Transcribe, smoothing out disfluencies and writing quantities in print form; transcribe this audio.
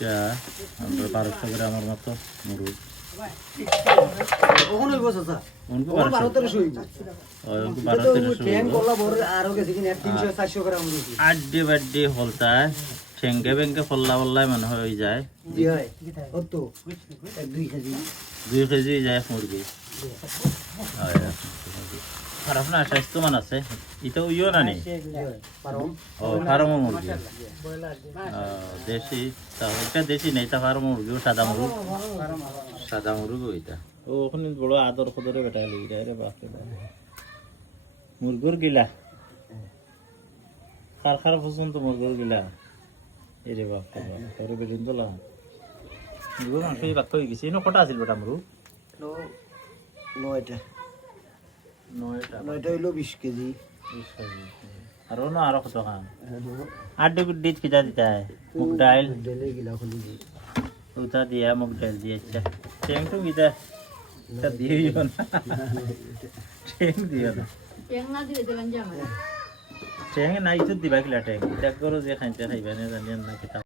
এটা আমরা 1200 গ্রামের মতো মুরগ ওখানে হইব চাচা উনকো ওখানে 1200 1200 হইব উনকো এটা তো 1200 ট্যাঙ্ক করলা বড় আরো গেছে কিনা 300 400 গ্রাম হইছে আড্ডি বাড্ডি হলতায় ঠেঙ্গে বেঙ্গে ফল্লা ফল্লাই মনে হয়ে যায় জি হয় কত 1-2 কেজি 2 কেজি যায় মুরগি হয় আর আপনার স্বাস্থ্যমান আছে এটা ইও না নেই পারম ও ফার্ম মুরগি দেশি এটা দেশি নেই তা ফার্ম মুরগি সাদা মুরগি ওইটা ও ওখানে বড় আদর খদরে বেটা লই রে বাপরে মুরগির গিলা খার পছন্দ মুরগির গিলা এরে বাপরে তোরে বেদিন তোলা মুরগির মাংস এই বাক্ত হয়ে গেছে ইনো কটা আছিল বেটা মুরগ নয়টা হইলো 20 কেজি আর না আরো কত খান আড্ডি গুড্ডি কি যা দিতা মুগ ডাল ডেলে গিলা খুলি দি উতা দিয়া মুগ ডাল দিয়ে আচ্ছা টেং তো গিতা তা দিও না টেং দিও না টেং না দিলে দেবেন জামাই টেং নাই তো দিবা কিলা টেং দেখ করো যে খাইতে খাইবা না জানেন না কিতা